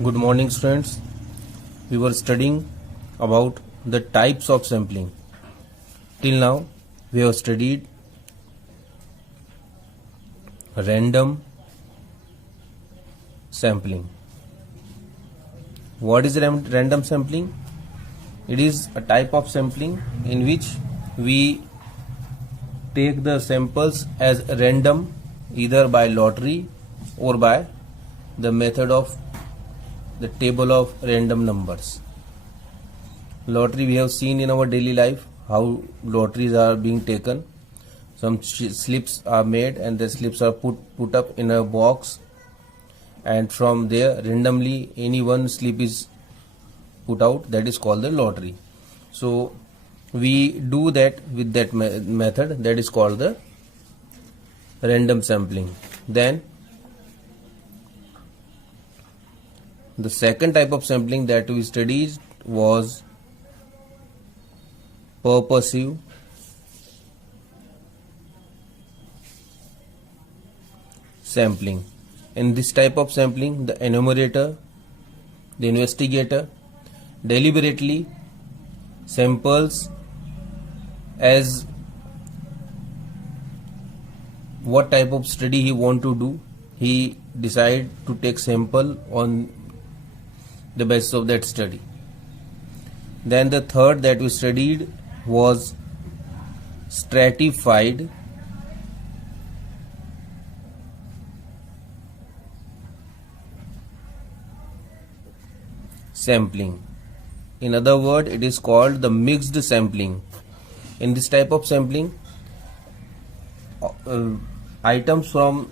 Good morning, students. We were studying about the types of sampling. Till now, we have studied random sampling. What is random sampling? It is a type of sampling in which we take the samples as random, either by lottery or by the method of the table of random numbers. Lottery, we have seen in our daily life how lotteries are being taken. Some slips are made and the slips are put up in a box, and from there randomly any one slip is put out. That is called the lottery. So we do that with that method, that is called the random sampling. Then the second type of sampling that we studied was purposive sampling. In this type of sampling, the enumerator, the investigator, deliberately samples as what type of study he want to do. He decide to take sample on the basis of that study. Then the third that we studied was stratified sampling. In other words, it is called the mixed sampling. In this type of sampling, items from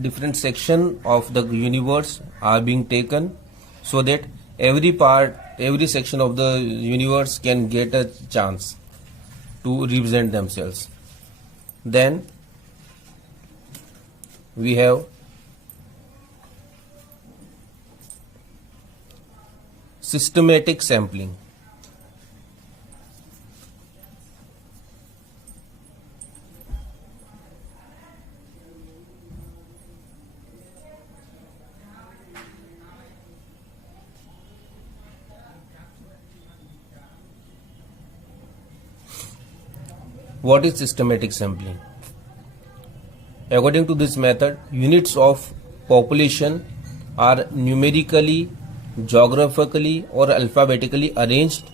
different section of the universe are being taken, so that every section of the universe can get a chance to represent themselves. Then we have systematic sampling. What is systematic sampling? According to this method, units of population are numerically, geographically or alphabetically arranged.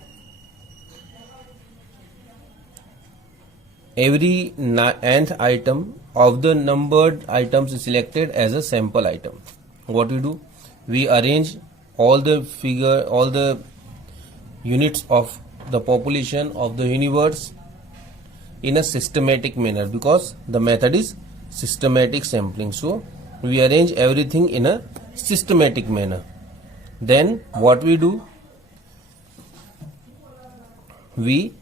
Every nth item of the numbered items is selected as a sample item. What we do? We arrange all the units of the population of the universe in a systematic manner, because the method is systematic sampling. So we arrange everything in a systematic manner. Then what we do? We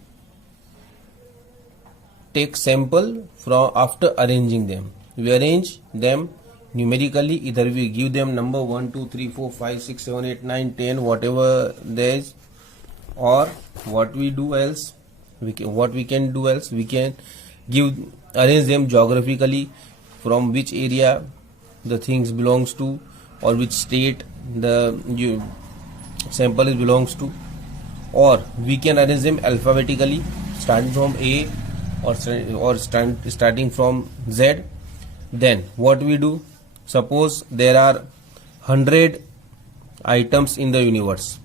take sample from after arranging them. We arrange them numerically, either we give them number 1, 2, 3, 4, 5, 6, 7, 8, 9, 10, whatever there is, or what we do else, we can arrange them geographically, from which area the things belongs to, or which state the sample belongs to, or we can arrange them alphabetically, starting from A or starting from Z. Then what we do? Suppose there are 100 items in the universe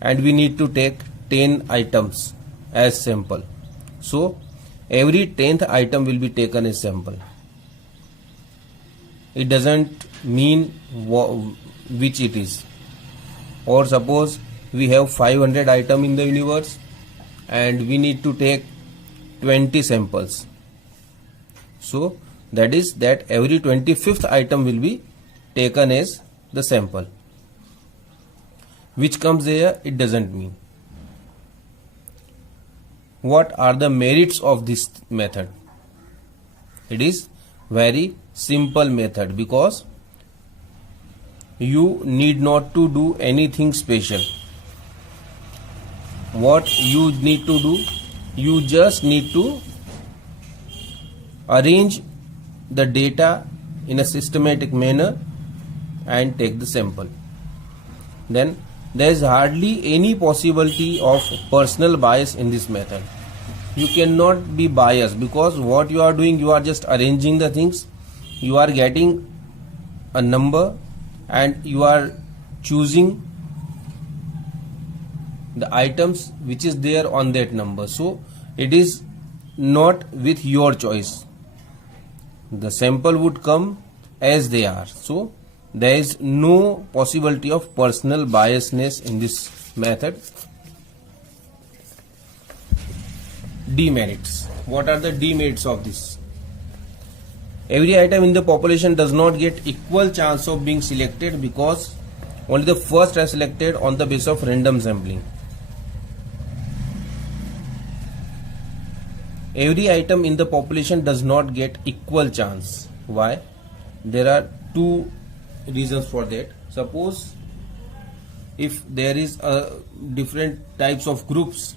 and we need to take 10 items as sample. So every 10th item will be taken as sample. It doesn't mean which it is. Or suppose we have 500 items in the universe and we need to take 20 samples. So that is that every 25th item will be taken as the sample. Which comes there, it doesn't mean. What are the merits of this method? It is very simple method, because you need not to do anything special. What you need to do? You just need to arrange the data in a systematic manner and take the sample. then there is hardly any possibility of personal bias in this method. You cannot be biased, because what you are doing, you are just arranging the things, you are getting a number and you are choosing the items which is there on that number. So it is not with your choice. The sample would come as they are. So there is no possibility of personal biasness in this method. Demerits. What are the demerits of this? Every item in the population does not get equal chance of being selected, because only the first are selected on the basis of random sampling. Every item in the population does not get equal chance. Why? There are two reasons for that. Suppose if there is a different types of groups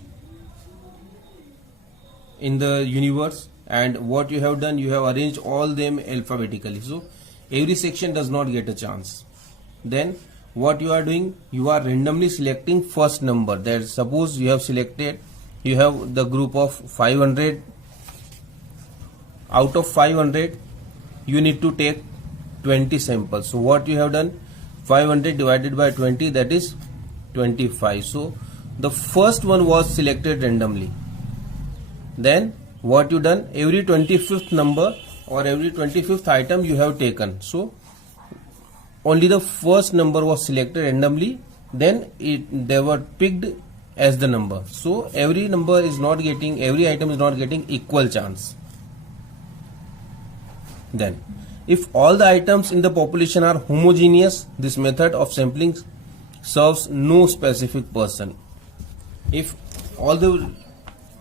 in the universe, and what you have done, you have arranged all them alphabetically, so every section does not get a chance. Then what you are doing, you are randomly selecting first number. That suppose you have selected, you have the group of 500. Out of 500 you need to take 20 samples. So what you have done, 500 divided by 20, that is 25. So the first one was selected randomly. Then what you done, every 25th number or every 25th item you have taken. So only the first number was selected randomly, then they were picked as the number. So every number is not getting, every item is not getting equal chance. Then if all the items in the population are homogeneous, this method of sampling serves no specific person. If all the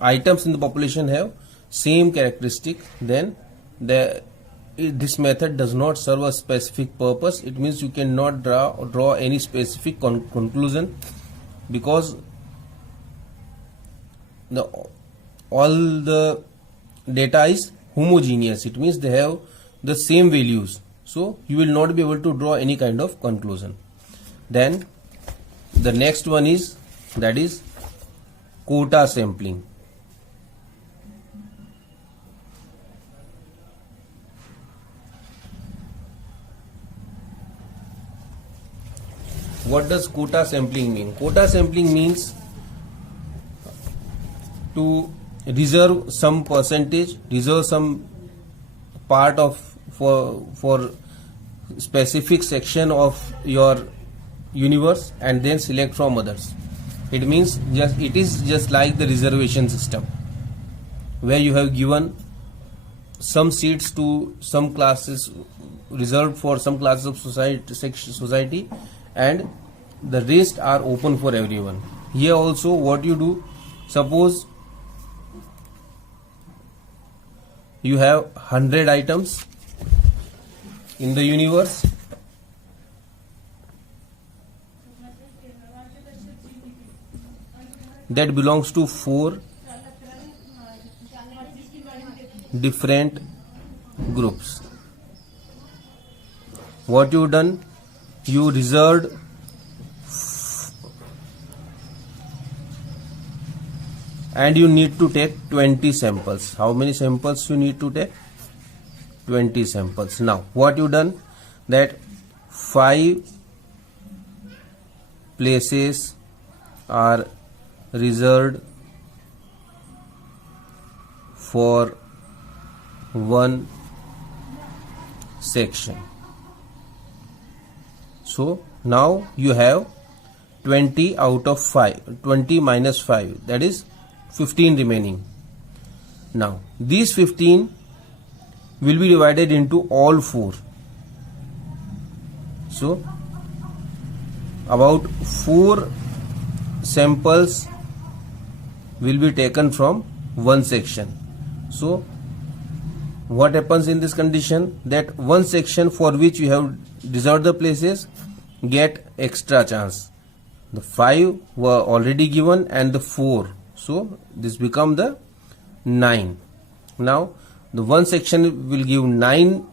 items in the population have same characteristic, then this method does not serve a specific purpose. It means you cannot draw any specific conclusion, because all the data is homogeneous. It means they have the same values, so you will not be able to draw any kind of conclusion. Then the next one is, that is quota sampling. What does quota sampling mean? Quota sampling means to reserve some percentage, reserve some part of for specific section of your universe and then select from others. It means it is just like the reservation system, where you have given some seats to some classes, reserved for some classes of society, and the rest are open for everyone. Here also what you do, suppose you have 100 items in the universe, that belongs to 4 different groups. What you done, you reserved and you need to take 20 samples. How many samples you need to take? 20 samples. Now what you done, that 5 places are reserved for one section. So now you have 20 out of 5, 20 minus 5, that is 15 remaining. Now these 15 will be divided into all 4. So about 4 samples will be taken from one section. So what happens in this condition, that one section for which you have reserved the places get extra chance. The 5 were already given and the 4, so this become the 9. Now the one section will give 9 .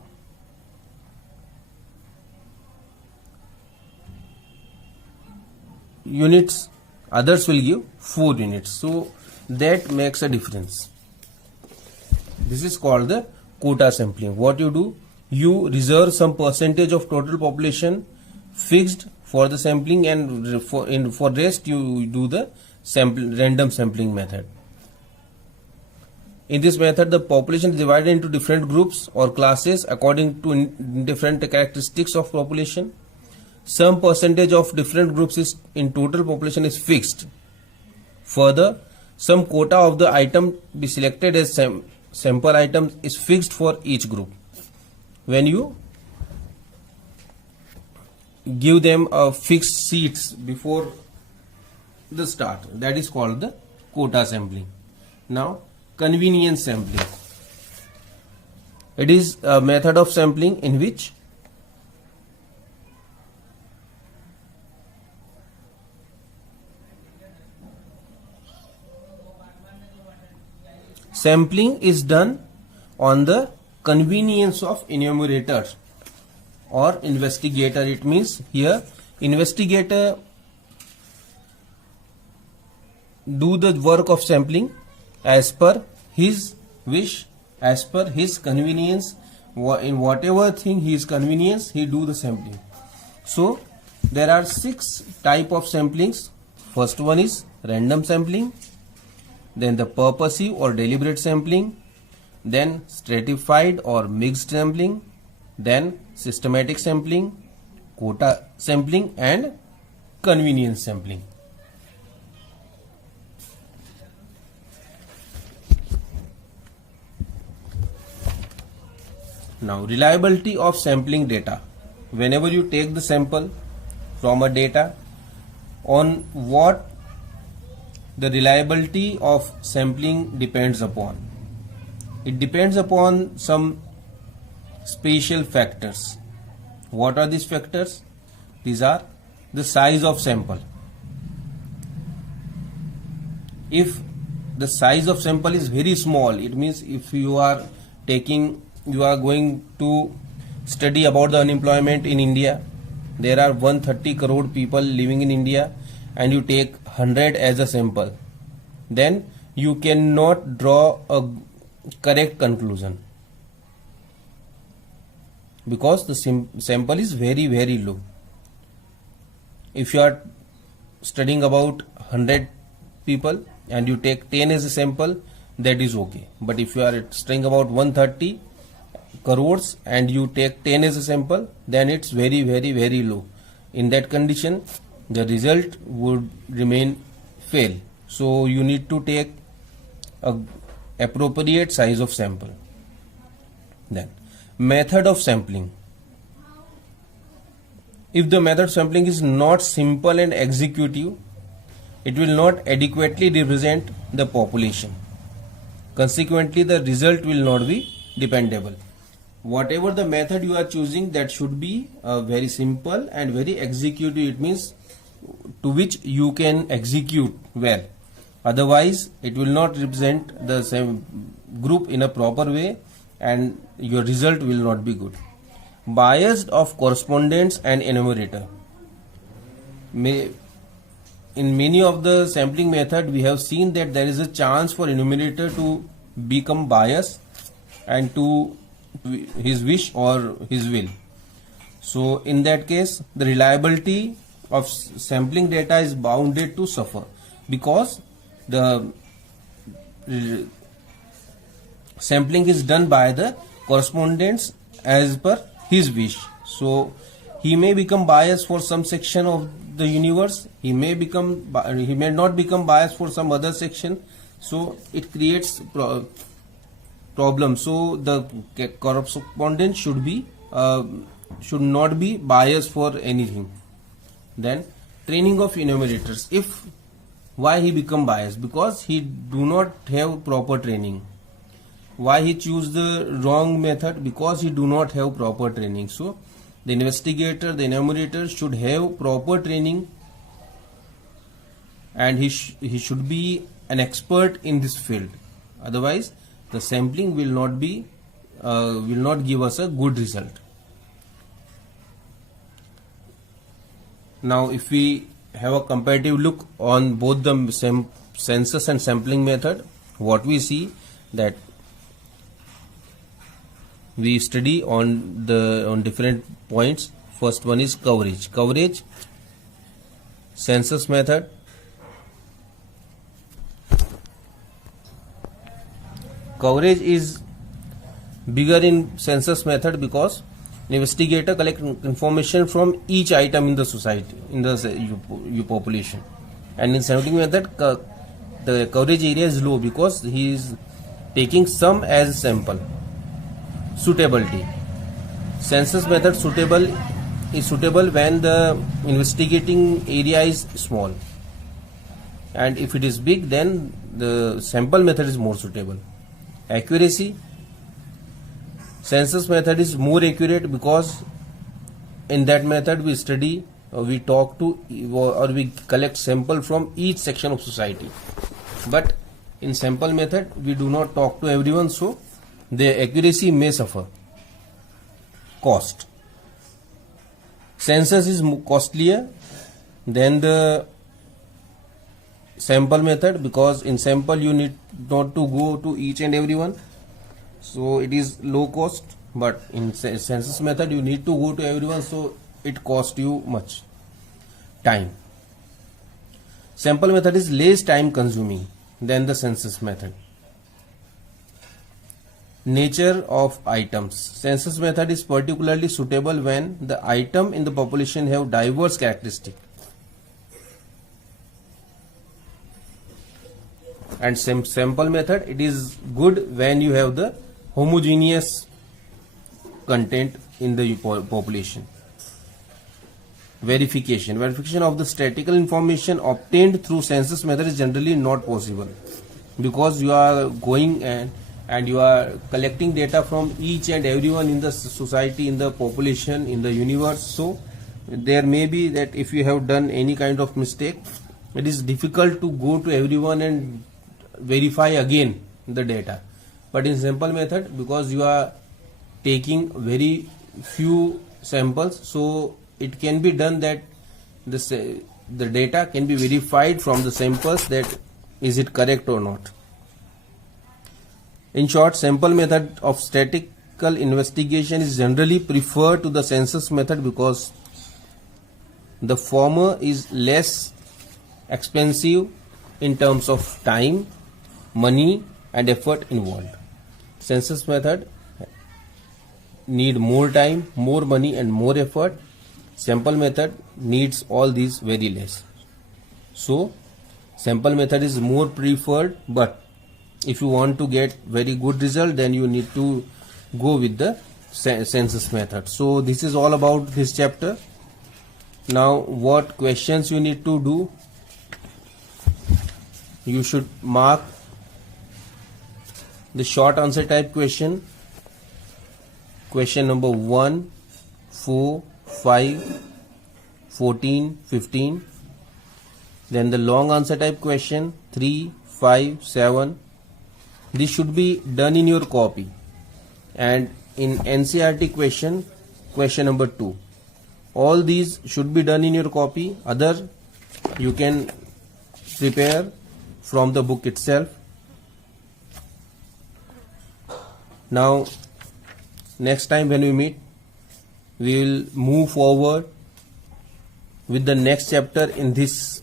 units, others will give 4 units. So that makes a difference. This is called the quota sampling. What you do, you reserve some percentage of total population fixed for the sampling, and for rest you do the random sampling method. In this method, the population is divided into different groups or classes according to different characteristics of population. Some percentage of different groups in total population is fixed. Further, some quota of the item be selected as sample items is fixed for each group. When you give them a fixed seats before the start, that is called the quota sampling. Now, convenience sampling. It is a method of sampling in which sampling is done on the convenience of enumerator or investigator. It means here investigator do the work of sampling as per his wish, as per his convenience. In whatever thing he is convenience, he do the sampling. So there are 6 type of samplings. First one is random sampling, then the purposive or deliberate sampling, then stratified or mixed sampling, then systematic sampling, quota sampling, and convenience sampling. Now, reliability of sampling data. Whenever you take the sample from a data, on what the reliability of sampling depends upon. It depends upon some special factors. What are these factors? These are the size of sample. If the size of sample is very small, it means if you are going to study about the unemployment in India, there are 130 crore people living in India, and you take 100 as a sample, then you cannot draw a correct conclusion because the sample is very, very low. If you are studying about 100 people and you take 10 as a sample, that is okay. But if you are studying about 130 crores and you take 10 as a sample, then it's very, very, very low. In that condition, the result would remain fail. So you need to take a appropriate size of sample. Then method of sampling. If the method sampling is not simple and executive, it will not adequately represent the population. Consequently, the result will not be dependable. Whatever the method you are choosing, that should be very simple and very executive. It means to which you can execute well. Otherwise, it will not represent the same group in a proper way and your result will not be good. Bias of correspondence and enumerator. In many of the sampling method, we have seen that there is a chance for enumerator to become biased and to his wish or his will. So in that case, the reliability of sampling data is bounded to suffer because the sampling is done by the correspondence as per his wish. So he may become biased for some section of the universe, he may not become biased for some other section. So it creates problem. So the correspondence should not be biased for anything. Then training of enumerators. Why he become biased? Because he do not have proper training. Why he choose the wrong method? Because he do not have proper training. So the investigator, the enumerator should have proper training, and he should be an expert in this field. Otherwise, the sampling will not give us a good result. Now, if we have a comparative look on both the census and sampling method, what we see that we study on different points. First one is coverage. Census method, coverage is bigger in census method because investigator collect information from each item in the society, in the population, and in sampling method the coverage area is low because he is taking some as sample. Suitability, census method is suitable when the investigating area is small, and if it is big then the sample method is more suitable. Accuracy, census method is more accurate because in that method we study or we talk to or we collect sample from each section of society, but in sample method we do not talk to everyone, so the accuracy may suffer. Cost, census is costlier than the sample method because in sample you need not to go to each and everyone, so it is low cost, but in census method you need to go to everyone, so it costs you much time. Sample method is less time consuming than the census method. Nature of items, census method is particularly suitable when the item in the population have diverse characteristics, and sample method it is good when you have the homogeneous content in the population. Verification of the statistical information obtained through census method is generally not possible because you are going and you are collecting data from each and everyone in the society, in the population, in the universe, so there may be that if you have done any kind of mistake, it is difficult to go to everyone and verify again the data. But in sample method, because you are taking very few samples, so it can be done that the data can be verified from the samples that is it correct or not. In short, sample method of statistical investigation is generally preferred to the census method because the former is less expensive in terms of time, money and effort involved. Census method need more time, more money and more effort. Sample method needs all these very less. So sample method is more preferred, but if you want to get very good result, then you need to go with the census method. So this is all about this chapter. Now what questions you need to do? You should mark the short answer type question. Question number 1, 4, 5, 14, 15. Then the long answer type question 3, 5, 7. This should be done in your copy. And in NCERT question number 2. All these should be done in your copy. Other you can prepare from the book itself. Now next time when we meet, we will move forward with the next chapter in this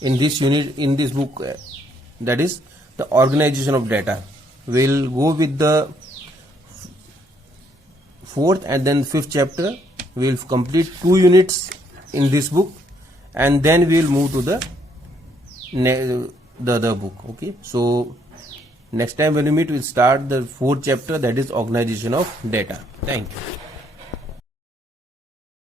unit, in this book, that is the organization of data. We will go with the 4th and then 5th chapter. We will complete 2 units in this book and then we will move to the other book. Okay, so next time when we meet, we will start the 4th chapter, that is organization of data. Thank you.